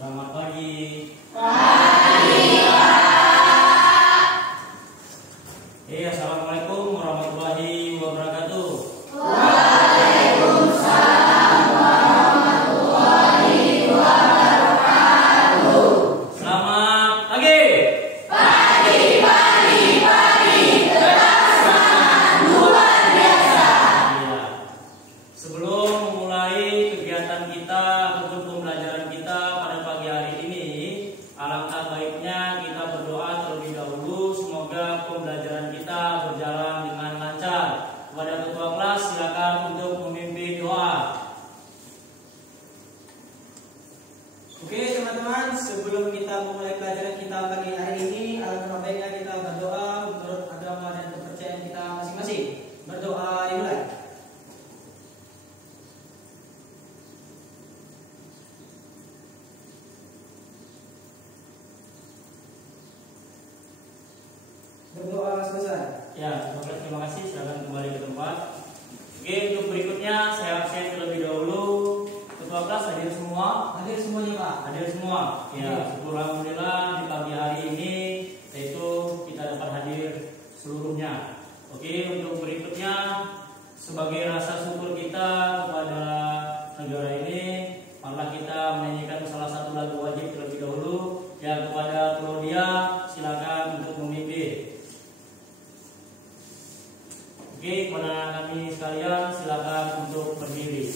Selamat pagi. Assalamualaikum warahmatullahi wabarakatuh. Waalaikumsalam warahmatullahi wabarakatuh. Selamat pagi. Pagi. Tetap semangat luar biasa. Iya. Sebelum memulai kegiatan kita ataupun pembelajaran kita pada pagi hari ini, alangkah baiknya kita berdoa terlebih dahulu. Semoga pembelajaran kita berjalan dengan lancar. Kepada ketua kelas silakan untuk memimpin doa. Oke teman-teman, sebelum kita memulai pelajaran kita pagi hari ini, alangkah baiknya kita berdoa menurut agama dan kepercayaan kita masing-masing. Berdoa dimulai. Berdoa selesai. Ya, terima kasih. Silakan kembali ke tempat. Oke, untuk berikutnya saya absen terlebih dahulu. Ketua kelas hadir semua. Hadir semuanya Pak. Hadir semua. Ya, syukur alhamdulillah di pagi hari ini yaitu kita dapat hadir seluruhnya. Oke, untuk berikutnya sebagai rasa syukur kita kepada negara ini, marilah kita menyanyikan salah satu lagu wajib terlebih dahulu. Ya, kepada Claudia silakan untuk memimpin. Oke, kepada kami sekalian silakan untuk berdiri.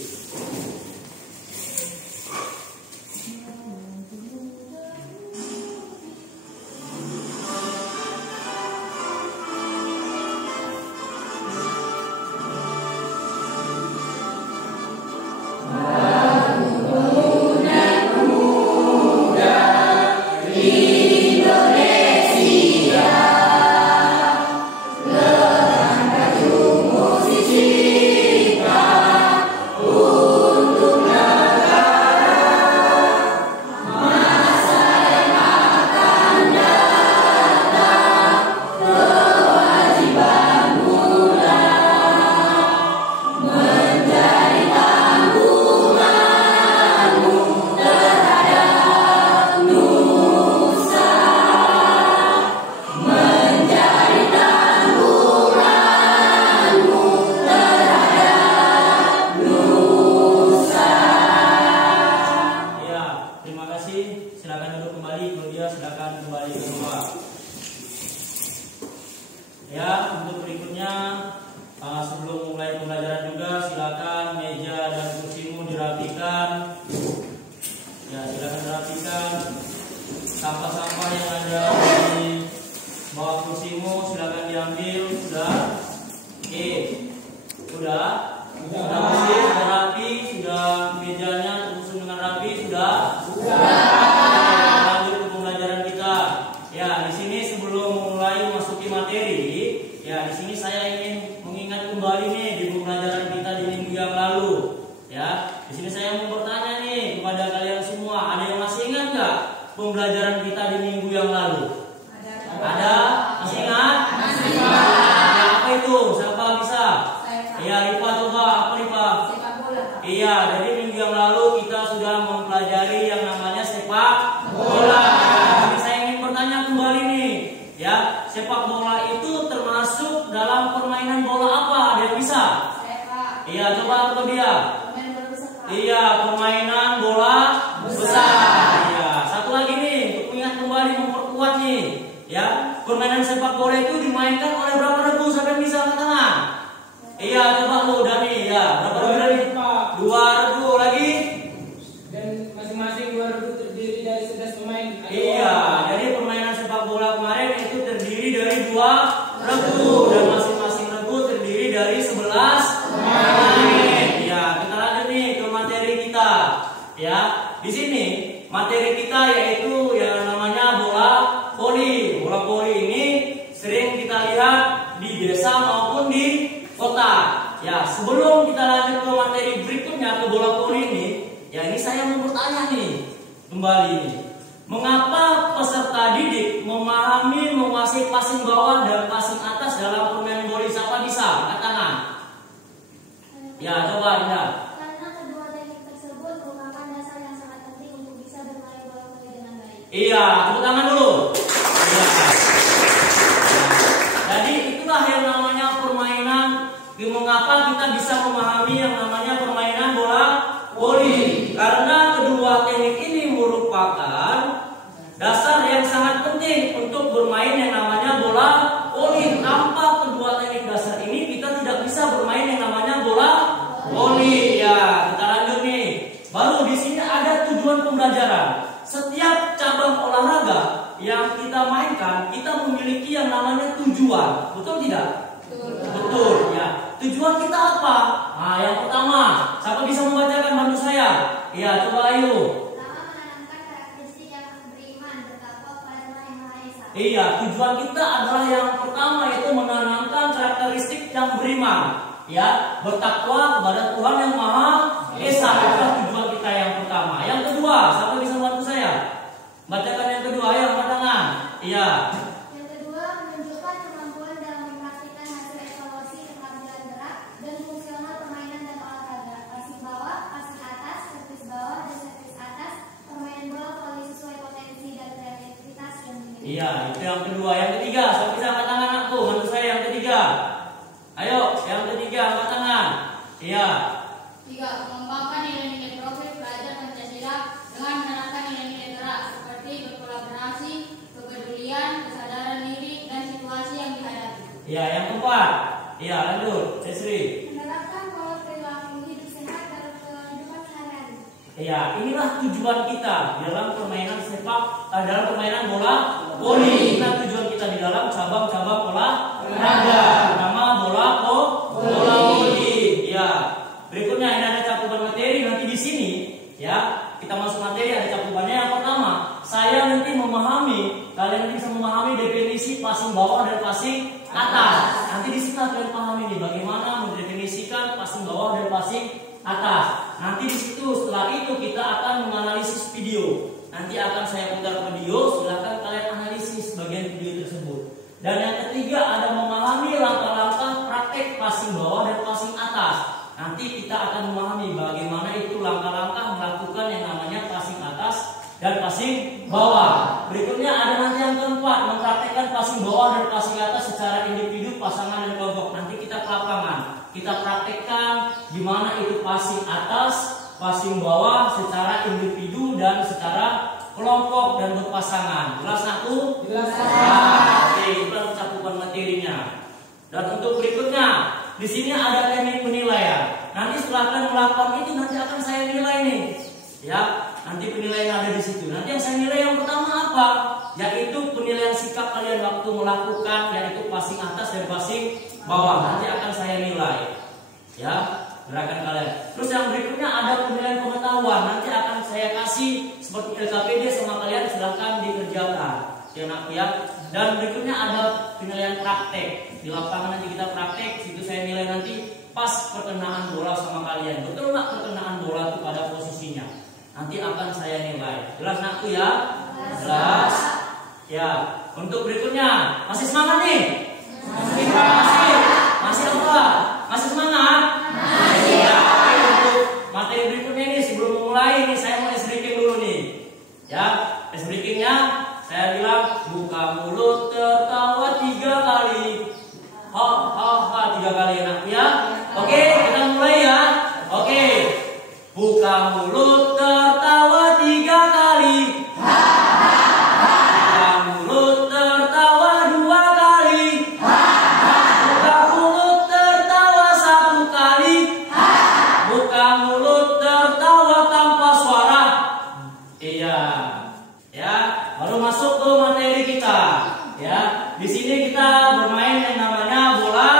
Ya, untuk berikutnya sebelum mulai pembelajaran juga silakan meja dan kursimu dirapikan. Ya, silakan dirapikan. Sampah-sampah yang ada di bawah kursimu silakan diambil. Sudah? Oke. Sudah? Sudah bersih, sudah rapi, sudah mejanya tersusun dengan rapi, sudah? Sudah. Lanjut ke pembelajaran kita. Ya, di sini sebelum mulai memasuki materi, ya di sini saya ingin mengingat kembali nih di pembelajaran kita di minggu yang lalu. Ya, di sini saya mau bertanya nih kepada kalian semua, ada yang masih ingat nggak pembelajaran kita di minggu yang lalu? Ada? Masih ingat? Masih ingat. Ya, apa itu? Siapa bisa? Iya, Rifa coba. Apa Rifa? Sepak bola. Iya, jadi minggu yang lalu kita sudah mempelajari yang namanya sepak bola. Jadi saya ingin bertanya kembali nih, ya, sepak bola itu termasuk dalam permainan bola apa? Ada yang bisa? Sepak. Iya, coba apa dia? Pemain bola besar. Iya, permainan bola besar. Iya, satu lagi nih, untuk mengingat kembali memperkuat nih, ya, permainan sepak bola itu dimainkan oleh berapa regu? Sampai bisa angkat tangan? Iya, coba lu Dani, ya, berapa regu Dani? 2 regu lagi. Dan masing-masing 2 regu terdiri dari 11 pemain. Iya, jadi permainan sepak bola kemarin itu terdiri dari 2 regu dan masing-masing regu terdiri dari 11 pemain. Ya, kita lanjut nih ke materi kita. Ya, di sini materi kita yaitu yang namanya bola voli. Bola voli ini sering kita lihat di desa maupun di kota. Ya, sebelum kita lanjut ke materi berikutnya ke bola voli ini, ya ini saya mau bertanya nih kembali nih. Mengapa peserta didik memahami menguasai passing bawah dan passing atas dalam permainan voli? Siapa bisa? Angkat tangan. Ya, coba Indah. Karena kedua teknik tersebut merupakan dasar yang sangat penting untuk bisa bermain bola Iya, tepuk tangan dulu. Iya. Jadi itulah yang namanya permainan. Mengapa kita bisa memahami yang namanya permainan bola voli? Karena kedua teknik ini merupakan dasar yang sangat penting untuk bermain yang namanya bola voli. Tanpa kedua teknik dasar ini kita tidak bisa bermain yang namanya bola voli. Ya, kita lanjut nih. Baru di sini ada tujuan pembelajaran. Setiap cabang olahraga yang kita mainkan, kita memiliki yang namanya tujuan. Betul tidak? Betul. Ya. Tujuan kita apa? Nah, yang pertama, siapa bisa membacakan bantu saya? Iya, coba ayo. Menanamkan karakteristik yang beriman, bertakwa kepada Tuhan Yang Maha Esa. Iya, tujuan kita adalah yang pertama yaitu menanamkan karakteristik yang beriman, ya, bertakwa kepada Tuhan Yang Maha Esa. Itulah tujuan kita yang pertama. Yang kedua, siapa bisa membantu saya? Bacakan yang kedua, ayo angkat tangan. Iya. Yang kedua, menunjukkan kemampuan dalam memastikan hasil evaluasi keterampilan gerak dan fungsional permainan dan olahraga. Passing bawah, passing atas, servis bawah dan servis atas, permainan bola voli sesuai potensi dan kreativitas yang dimiliki. Iya, itu yang kedua. Yang ketiga, siapa bisa angkat tangan aku? Bantu saya yang ketiga. Ayo, yang ketiga angkat tangan. Iya. 3. Mengembangkan nilai-nilai profil belajar Pancasila dengan menanamkan nilai-nilai gerak seperti berkolaborasi, kepedulian, kesadaran diri, dan situasi yang dihadapi. Iya, yang keempat. Iya, lanjut. Sri. Menerapkan pola perilaku hidup sehat dalam kehidupan sehari-hari. Iya, inilah tujuan kita dalam permainan dalam permainan bola voli. Inilah tujuan kita di dalam cabang-cabang olahraga. Nama bola voli. Ya. Berikutnya ini ada cakupan materi. Nanti di sini, ya, kita masuk materi ada cakupannya. Yang pertama, saya nanti memahami, kalian nanti bisa memahami definisi passing bawah dan passing atas. Nanti di sini kalian pahami nih bagaimana mendefinisikan passing bawah dan passing atas. Nanti di situ setelah itu kita akan menganalisis video. Nanti akan saya putar video, silakan kalian analisis bagian video tersebut. Dan yang ketiga ada memahami langkah-langkah praktek passing bawah dan passing atas. Nanti kita akan memahami bagaimana itu langkah-langkah melakukan yang namanya passing atas dan passing bawah. Berikutnya ada nanti yang keempat, mempraktekkan passing bawah dan passing atas secara individu, pasangan dan kelompok. Nanti kita ke lapangan, kita praktekkan gimana itu passing atas, passing bawah secara individu dan secara kelompok dan berpasangan. Jelas aku? Jelas. Oke, itu cakupan materinya. Dan untuk berikutnya, di sini ada teknik penilaian. Nanti setelah kalian melakukan itu nanti akan saya nilai nih. Ya, nanti penilaian ada di situ. Nanti yang saya nilai yang pertama apa? Yaitu penilaian sikap kalian waktu melakukan, yaitu passing atas dan passing bawah. Nanti akan saya nilai. Ya, gerakan kalian. Terus yang berikutnya ada penilaian pengetahuan. Nanti akan saya kasih seperti LKPD sama kalian, silahkan dikerjakan. Ya. Dan berikutnya ada penilaian praktek. Di lapangan nanti kita praktek, situ saya nilai nanti pas perkenaan bola sama kalian. Betul nggak perkenaan bola itu pada posisinya? Nanti akan saya nilai. Jelas nakku ya? Jelas. Ya. Untuk berikutnya, masih semangat nih? Masih apa? Masih semangat? Masih. Ya. Oke, untuk materi berikutnya ini sebelum mulai ini saya mau ice breaking dulu nih. Ya, ice breakingnya saya bilang buka mulut tertawa 3 kali. Ha ha ha 3 kali enak ya. Oke, kita mulai ya. Oke. Buka mulut tertawa 3 kali. Ha ha ha. Buka mulut tertawa 2 kali. Ha ha. Buka mulut tertawa 1 kali. Ha ha. Buka mulut tertawa tanpa suara. Iya. Ya, baru masuk ke materi kita. Ya, di sini kita bermain yang namanya bola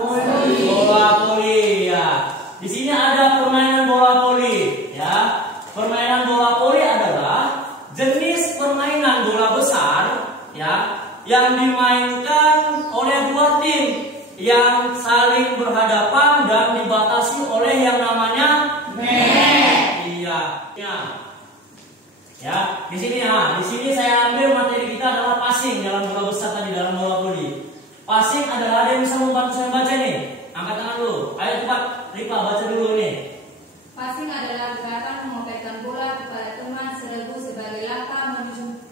voli. Ya, di sini ada permainan bola voli. Ya, permainan bola voli adalah jenis permainan bola besar, ya, yang dimainkan oleh 2 tim yang saling berhadapan dan dibatasi oleh yang namanya net. Iya. Ya, di sini saya ambil materi kita adalah passing dalam bola besar tadi, dalam bola voli. Passing adalah ada yang bisa membantu saya baca nih. Angkat tangan dulu. Ayo cepat, Ripa baca dulu nih. Passing adalah gerakan mengoperkan bola kepada teman seregu sebagai langkah menuju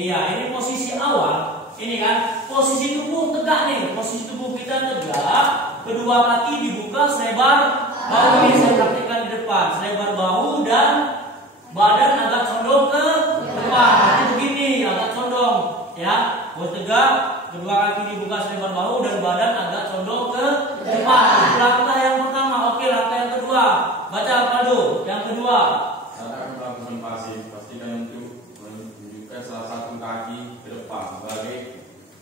Iya, ini posisi awal. Ini kan posisi tubuh tegak nih. Posisi tubuh kita tegak. Kedua kaki dibuka selebar bahu. Ini saya praktikkan di depan. Selebar bahu dan badan agak condong ke depan. Nanti begini, agak condong. Ya, buat tegak. Kedua kaki dibuka selebar bahu dan badan agak condong ke depan. Langkah yang pertama. Oke, langkah yang kedua. Baca Aldo. Yang kedua. Saat melakukan pasif, pastikan untuk menunjukkan salah satu kaki ke depan sebagai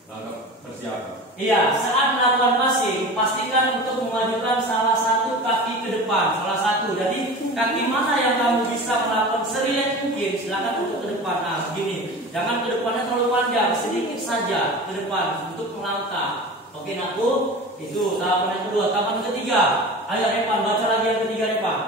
langkah persiapan. Iya, saat melakukan passing, pastikan untuk memajukan salah satu kaki ke depan, salah satu. Jadi kaki mana yang kamu bisa melakukan serileks mungkin, silakan untuk ke depan. Nah, begini, jangan ke depannya terlalu panjang, sedikit saja ke depan untuk melangkah. Oke, Naku, itu tahapan yang kedua. Tahapan ketiga, ayo Repan, baca lagi yang ketiga Repan.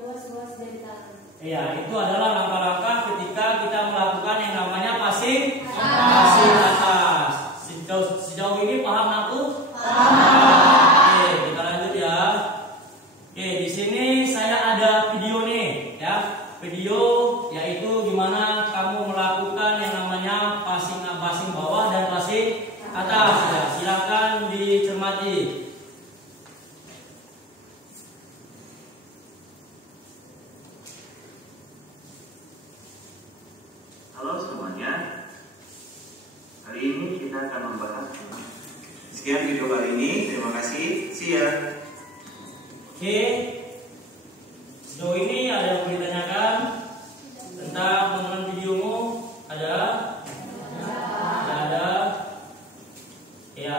Luas-luas dari tangan. Iya, itu adalah langkah-langkah ketika kita melakukan yang namanya passing atas. Sejauh ini paham aku? Paham. Oke, kita lanjut ya. Oke, di sini saya ada video nih, ya. Video yaitu gimana kamu melakukan yang namanya passing bawah dan passing atas. Ya, silakan dicermati. Halo semuanya, hari ini kita akan membahas. Sekian video kali ini, terima kasih, see ya. Oke, sejauh ini ada yang mau ditanyakan tentang penonton videomu? Ada? Tidak ada. Ya,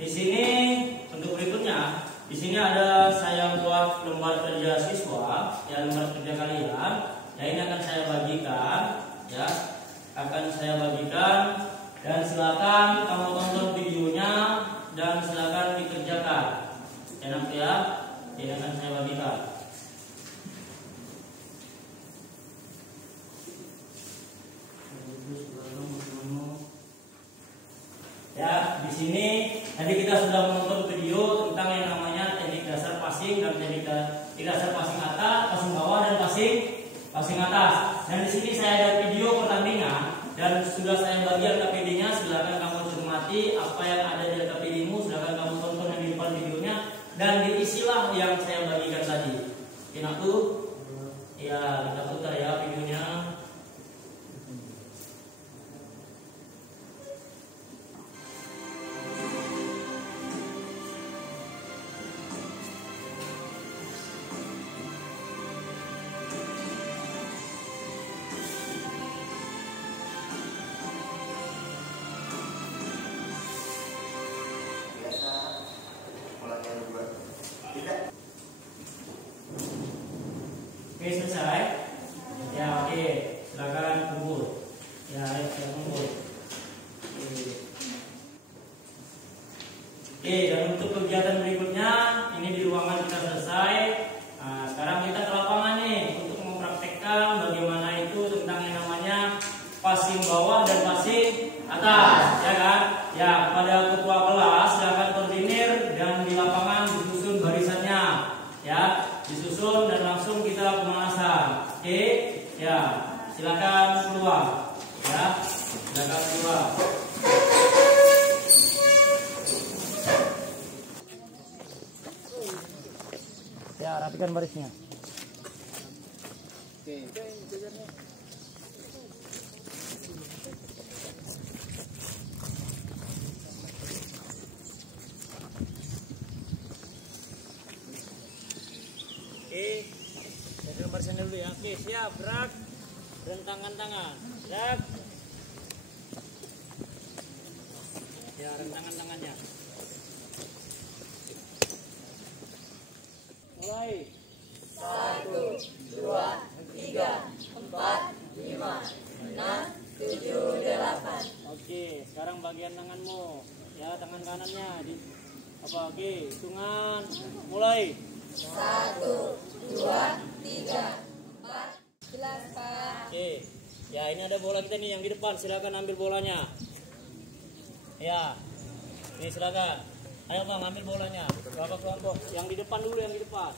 di sini untuk berikutnya, di sini ada saya buat lembar kerja siswa, ya lembar kerja kalian. Ya ini akan saya bagikan, ya akan saya bagikan dan silakan kamu tonton videonya dan silakan dikerjakan. Enak ya? Ini akan saya bagikan. Ya, di sini tadi kita sudah menonton video tentang yang namanya teknik dasar passing dan teknik dasar passing atas, passing bawah dan passing atas. Dan di sini saya ada video pertandingan dan sudah saya bagikan KPD-nya. Silakan kamu cermati apa yang ada di KPD-mu. Silakan kamu tonton yang di depan videonya dan diisilah yang saya bagikan tadi. Enak tuh? Ya, kita putar ya videonya. Oke, selesai. Ya, oke. Silakan kumpul. Ya, ayo kita kumpul. Oke, dan untuk kegiatan berikutnya ini di ruangan kita selesai. Nah, sekarang kita ke lapangan nih untuk mempraktekkan bagaimana itu tentang yang namanya passing bawah dan passing atas, ya kan? Ya, kepada ketua kelas silakan koordinir dan di lapangan disusun barisannya, ya. Disusun dan langsung kita pemanasan. Oke, ya silakan keluar, ya silakan keluar. Ya rapikan barisnya. Oke. Oke, jadi barisan dulu ya. Oke, siap, gerak. Rentangkan tangan, gerak. Ya, rentangkan tangannya. Mulai. 1, 2, 3, 4, 5, 6, 7, 8. Oke, sekarang bagian tanganmu. Ya, tangan kanannya di apa? Oke, hitungan. Mulai. 1, 2, 3, 4. Jelas, Pak. Oke. Ya, ini ada bola kita nih yang di depan. Silakan ambil bolanya. Ya. Ini silakan. Ayo Bang, ambil bolanya. Berapa kelompok? Yang di depan dulu, yang di depan.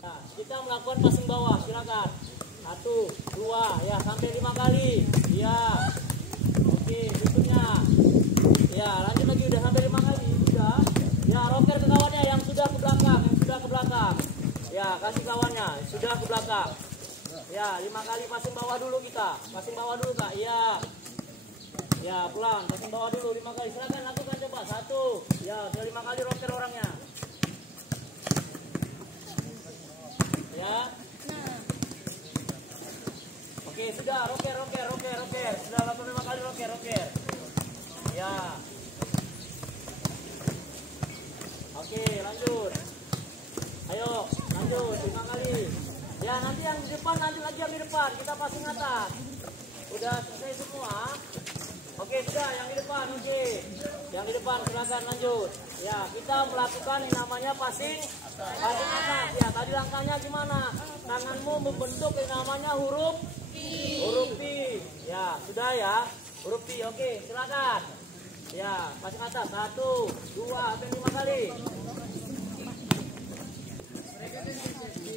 Nah, kita melakukan passing bawah. Silakan. 1, 2, ya sampai 5 kali. Iya. Oke, berikutnya. Ya, lanjut lagi udah sampai 5 kali, sudah. Ya, rocker ke kawannya yang sudah ke belakang, Ya, kasih kawannya, sudah ke belakang. Ya, 5 kali passing bawah dulu kita. Passing bawah dulu, Kak. Iya. Ya, pelan, passing bawah dulu 5 kali. Silakan lakukan coba. 1. Ya, sudah 5 kali rocker orangnya. Ya. Oke, sudah rocker. Sudah 85 kali rocker. Ya. Oke, lanjut. Ayo, lanjut 5 kali. Ya, nanti yang di depan, lanjut lagi yang di depan. Kita passing atas. Udah selesai semua. Oke, sudah yang di depan. Oke. Yang di depan silakan lanjut. Ya, kita melakukan yang namanya passing atas. Ya, tadi langkahnya gimana? Tanganmu membentuk yang namanya huruf P. Ya, sudah ya. Huruf P. Oke, silakan. Ya, passing atas. 1, 2, sampai 5 kali.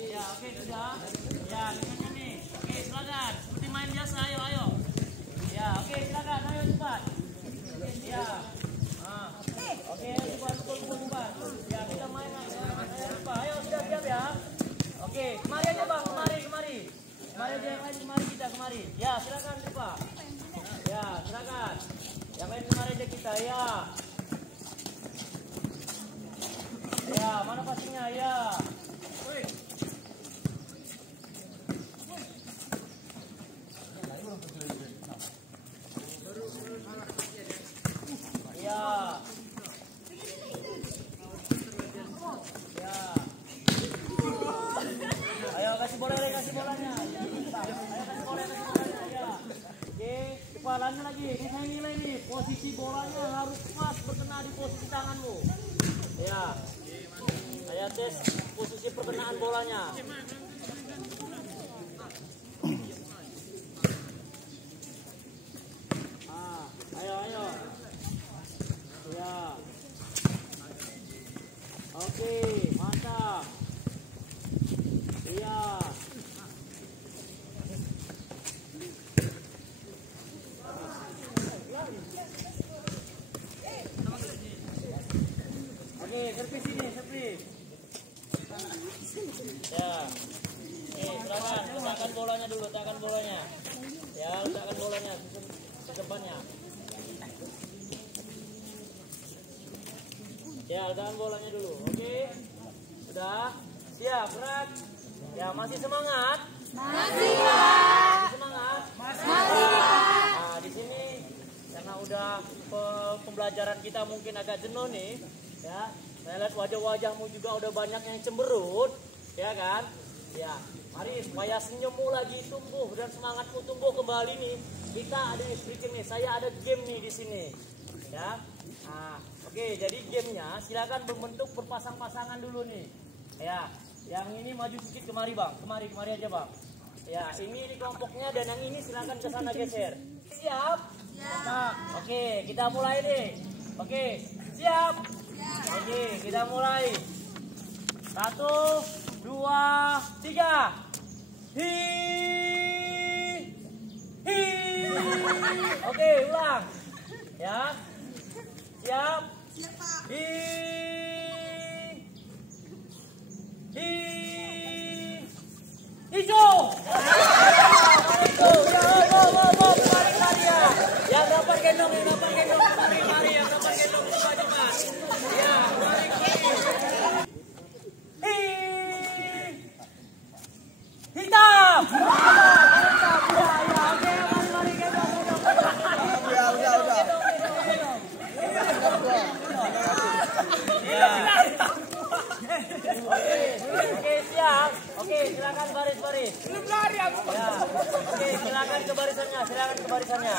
Ya, oke, sudah. Ya, dengan ini. Oke, silakan. Seperti main biasa, ayo. Ya, oke, silakan. Ayo cepat. Ya. Oke, cepat. Ya, kita main. Ayo, sudah siap ya. Oke, kemari aja Bang, kemari. Kemari aja yang lain, kemari. Ya, silakan coba. Ya, silakan. Yang lain kemari aja kita, ya. Ya, mana passingnya, ya. Ayo kasih bolanya. Ayo kasih bolanya ya. Oke, kepalanya lagi. Ini saya nilai nih. Posisi bolanya harus pas berkena di posisi tanganmu. Ya. Saya tes posisi perkenaan bolanya. Ayo. Ya. Oke, mantap. Iya. Oke, servis ini, servis. Ya. Silakan, letakkan bolanya dulu, Ya, letakkan bolanya ke depannya. Ya, letakkan bolanya dulu. Oke. Sudah. Siap, gerak. Ya, masih semangat? Masih, Pak. Semangat? Masih, Pak. Nah, di sini karena udah pembelajaran kita mungkin agak jenuh nih, ya. Saya lihat wajah-wajahmu juga udah banyak yang cemberut, ya kan? Ya, mari supaya senyummu lagi tumbuh dan semangatmu tumbuh kembali nih. Kita ada sedikit nih, saya ada game nih di sini, ya. Nah, oke, jadi gamenya silakan berbentuk berpasang-pasangan dulu nih, ya. Yang ini maju sedikit kemari Bang, kemari aja Bang. Ya, ini kelompoknya dan yang ini silakan ke sana geser. Siap? Nah, oke, kita mulai nih. Oke, siap? Oke, kita mulai. 1, 2, 3. Oke, ulang. Ya. Siap? Hijau. Yang dapat gendong, mari yang dapat gendong cepat. Ya, mari. Hitam. Mari gendong. Oke, siap. Oke, silakan baris. Belum lari aku. Ya. Oke, silakan ke barisannya. Silakan ke barisannya.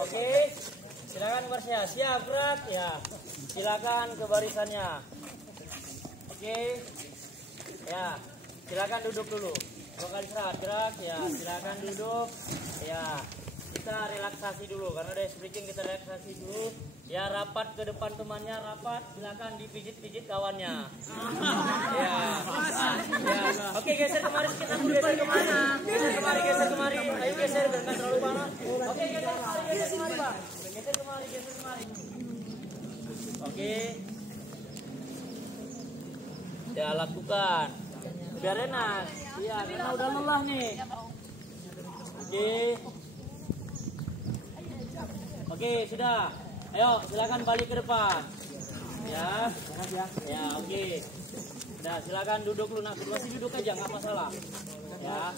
Oke. Silakan ke barisannya. Siap, gerak. Ya. Silakan ke barisannya. Oke. Ya. Silakan duduk dulu. 2 kali serat, gerak. Ya, silakan duduk. Ya. kita relaksasi dulu karena dari speaking kita relaksasi dulu. Ya, rapat ke depan temannya, rapat. Silakan dipijit-pijit kawannya. Ya. Ya. Oke, geser kemari sedikit, aku geser kemari. Geser kemari. Ayo geser, jangan terlalu panas. Oke, geser kemari, Pak. Geser kemari. Oke. Ya, lakukan. Biar enak. Iya, karena udah lelah nih. Oke, sudah. Ayo, silakan balik ke depan. Ya, ya, oke. Nah, silakan duduk lu, masih duduk aja, nggak masalah. Ya,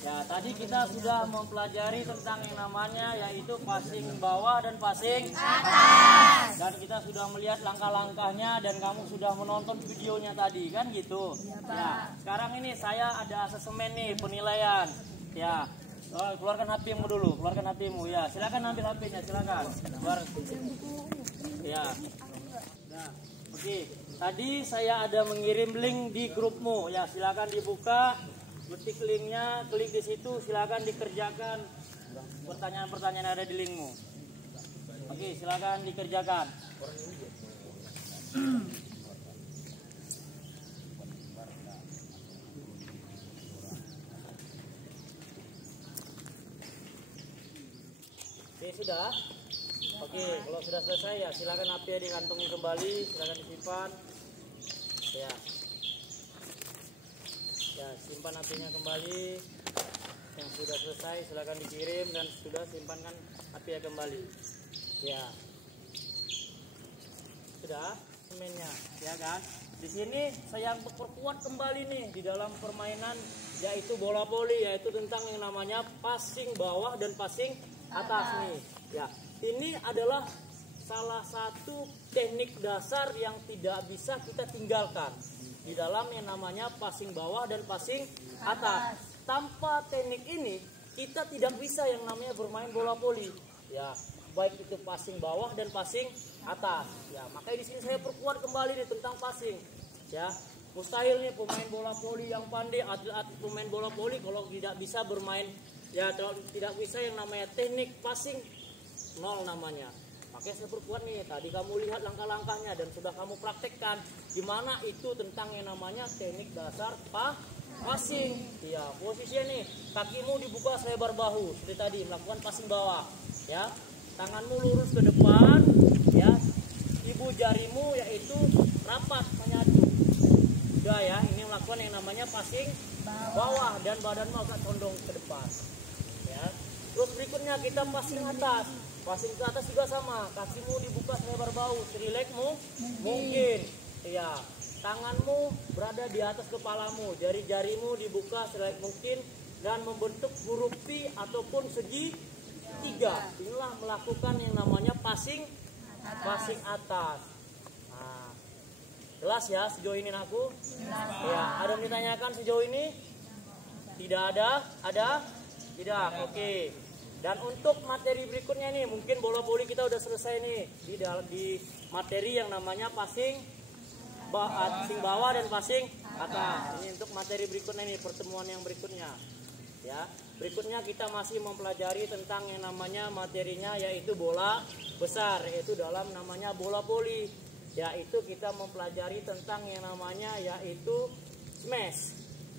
ya. Tadi kita sudah mempelajari tentang yang namanya yaitu passing bawah dan passing atas. Dan kita sudah melihat langkah-langkahnya dan kamu sudah menonton videonya tadi, kan gitu. Ya, sekarang ini saya ada asesmen nih, penilaian. Ya. Oh, keluarkan HP-mu dulu, keluarkan HP-mu ya. Silakan ambil HP-nya, silakan. Ya. Nah, oke. Tadi saya ada mengirim link di grupmu ya. Silakan dibuka, ketik linknya, klik di situ. Silakan dikerjakan pertanyaan-pertanyaan yang ada di linkmu. Oke, silakan dikerjakan. Oke, sudah. Oke, kalau sudah selesai ya silakan HP dikantongi kembali, silakan disimpan. Ya. Ya, simpan HP-nya kembali. Yang sudah selesai silakan dikirim dan sudah simpankan HP-nya kembali. Ya. Sudah semennya, ya kan? Di sini saya perkuat kembali nih di dalam permainan yaitu bola voli, yaitu tentang yang namanya passing bawah dan passing atas nih. Ya, ini adalah salah satu teknik dasar yang tidak bisa kita tinggalkan di dalam yang namanya passing bawah dan passing atas. Tanpa teknik ini kita tidak bisa yang namanya bermain bola voli. Ya, baik itu passing bawah dan passing atas. Ya, makanya di sini saya perkuat kembali nih tentang passing. Ya, mustahil nih pemain bola voli yang pandai, atlet pemain bola voli kalau tidak bisa bermain, ya tidak bisa yang namanya teknik passing, nol namanya. Makanya saya perkuat nih, tadi kamu lihat langkah-langkahnya dan sudah kamu praktekkan di mana itu tentang yang namanya teknik dasar passing. Ya, posisinya nih, kakimu dibuka selebar bahu seperti tadi, melakukan passing bawah. Ya, tanganmu lurus ke depan, ya, ibu jarimu yaitu rapat menyatu. Sudah ya, ini melakukan yang namanya passing bawah dan badanmu agak condong ke depan. Ya. Terus berikutnya kita passing atas. Passing ke atas juga sama, kakimu dibuka selebar bahu, serilekmu mungkin. Ya, tanganmu berada di atas kepalamu, jari-jarimu dibuka selek mungkin dan membentuk huruf P ataupun segi tiga. Inilah melakukan yang namanya passing atas. Nah, jelas ya sejauh ini aku? Ya, ada yang ditanyakan sejauh ini? Tidak ada? Ada? Tidak. Oke. Dan untuk materi berikutnya nih, mungkin bola voli kita udah selesai nih di materi yang namanya passing bawah dan passing atas. Ini untuk materi berikutnya nih, pertemuan yang berikutnya. Ya, berikutnya kita masih mempelajari tentang yang namanya materinya yaitu bola besar, yaitu dalam namanya bola voli. Yaitu kita mempelajari tentang yang namanya yaitu smash.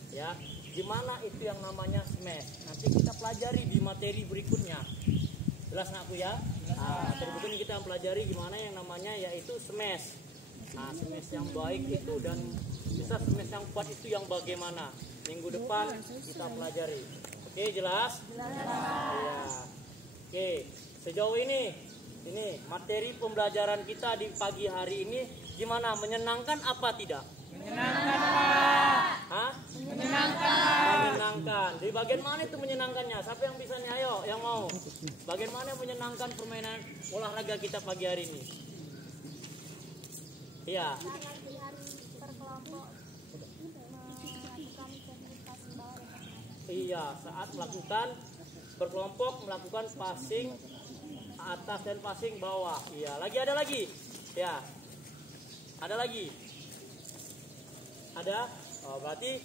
Ya, gimana itu yang namanya smash? Nanti kita pelajari di materi berikutnya. Jelas nggak aku ya? Nah, materi berikutnya kita pelajari gimana yang namanya yaitu smash. Nah, smash yang baik itu dan bisa smash yang kuat itu yang bagaimana? Minggu depan kita pelajari. Oke, jelas? Ya. Oke, sejauh ini materi pembelajaran kita di pagi hari ini gimana? Menyenangkan apa tidak? Menyenangkan, Pak. Hah? Menyenangkan. Menyenangkan. Di bagian mana itu menyenangkannya? Siapa yang bisa nih? Ayo, yang mau. Bagian mana yang menyenangkan permainan olahraga kita pagi hari ini? Iya. Iya, saat melakukan berkelompok melakukan passing atas dan passing bawah. Iya, ada lagi. Ya. Ada lagi. Ada? Oh, berarti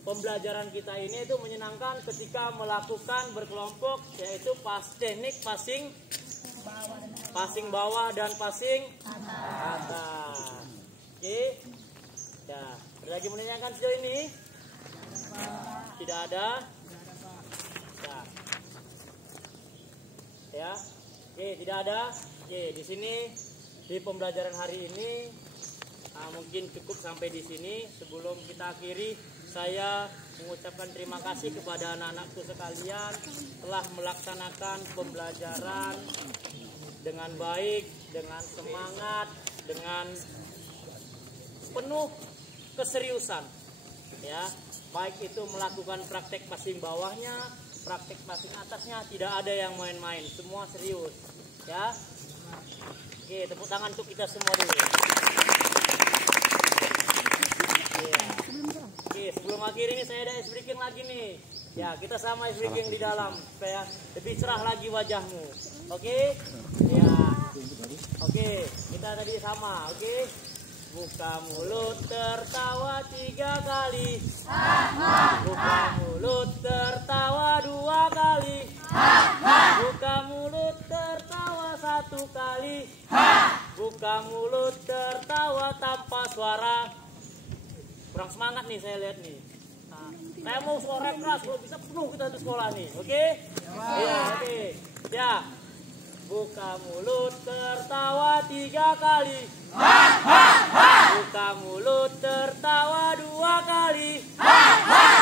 pembelajaran kita ini itu menyenangkan ketika melakukan berkelompok, yaitu teknik passing bawah dan passing atas. Oke. Ya, ada lagi menanyakan sejauh ini? Tidak ada. Ya. Oke, tidak ada. Oke, di sini di pembelajaran hari ini mungkin cukup sampai di sini. Sebelum kita akhiri, saya mengucapkan terima kasih kepada anak-anakku sekalian telah melaksanakan pembelajaran dengan baik, dengan semangat, dengan penuh keseriusan. Ya, baik itu melakukan praktek passing bawahnya, praktek passing atasnya, tidak ada yang main-main, semua serius. Ya. Oke, tepuk tangan untuk kita semua dulu. Ya. Oke, sebelum akhir ini saya ada ice breaking lagi nih. Ya, kita sama ice breaking di dalam supaya lebih cerah lagi wajahmu. Oke? Ya. Oke, kita tadi sama. Oke? Buka mulut tertawa 3 kali. Buka mulut tertawa 2 kali. Buka mulut tertawa 1 kali. Buka mulut tertawa tanpa suara. Kurang semangat nih saya lihat nih. Nah, saya mau suara keras, kalau bisa penuh kita untuk sekolah nih. Oke? Iya, oke. Ya. Buka mulut tertawa 3 kali. Buka mulut tertawa 2 kali.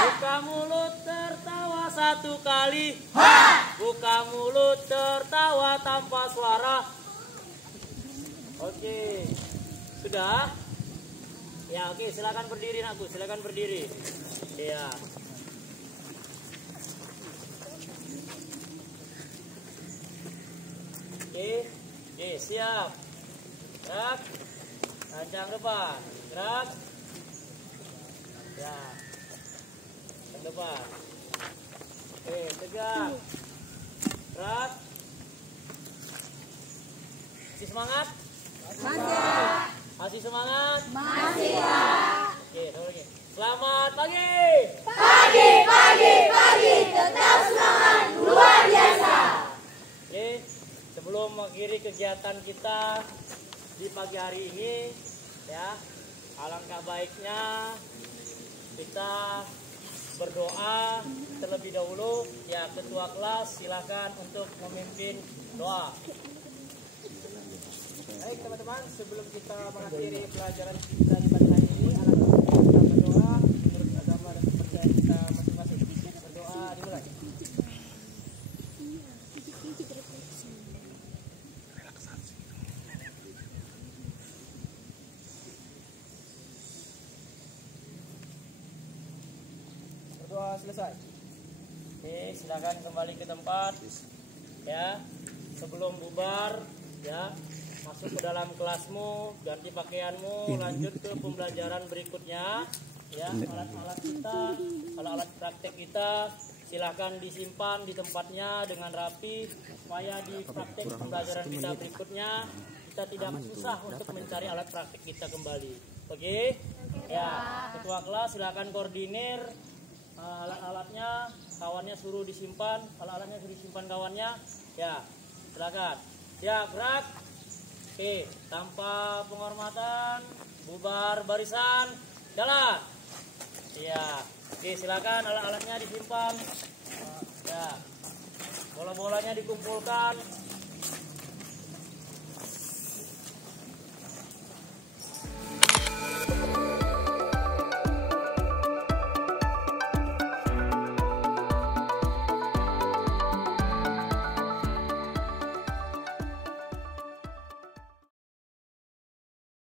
Buka mulut tertawa 1 kali. Buka mulut tertawa tanpa suara. Oke. Sudah? Ya, oke, silakan berdiri nakku, silakan berdiri. Ya. Oke, siap. Gerak. Rancang depan. Gerak. Ya. Ke depan. Oke, tegak. Gerak. Masih semangat? Masih semangat? Masih, Pak. Oke, oke. Selamat pagi. Pagi, tetap semangat, luar biasa. Oke, sebelum mengakhiri kegiatan kita di pagi hari ini, ya, alangkah baiknya kita berdoa terlebih dahulu. Ya, ketua kelas silakan untuk memimpin doa. Baik teman-teman, sebelum kita mengakhiri pelajaran kita di pagi hari ini, alangkah baiknya kita berdoa menurut agama dan kepercayaan kita masing-masing. Berdoa dimulai. Berdoa selesai. Oke, silakan kembali ke tempat. Ya, sebelum bubar, ya, masuk ke dalam kelasmu, ganti pakaianmu, lanjut ke pembelajaran berikutnya. Ya, alat-alat kita, alat-alat praktek kita, silakan disimpan di tempatnya dengan rapi supaya di praktek pembelajaran kita berikutnya kita tidak susah untuk mencari alat praktek kita kembali. Oke? Ya, ketua kelas silakan koordinir alat-alatnya, kawannya suruh disimpan, alat-alatnya suruh disimpan kawannya. Ya, silakan. Ya, gerak. Oke, tanpa penghormatan, bubar barisan, jalan. Ya, oke, silakan alat-alatnya disimpan. Ya, bola-bolanya dikumpulkan.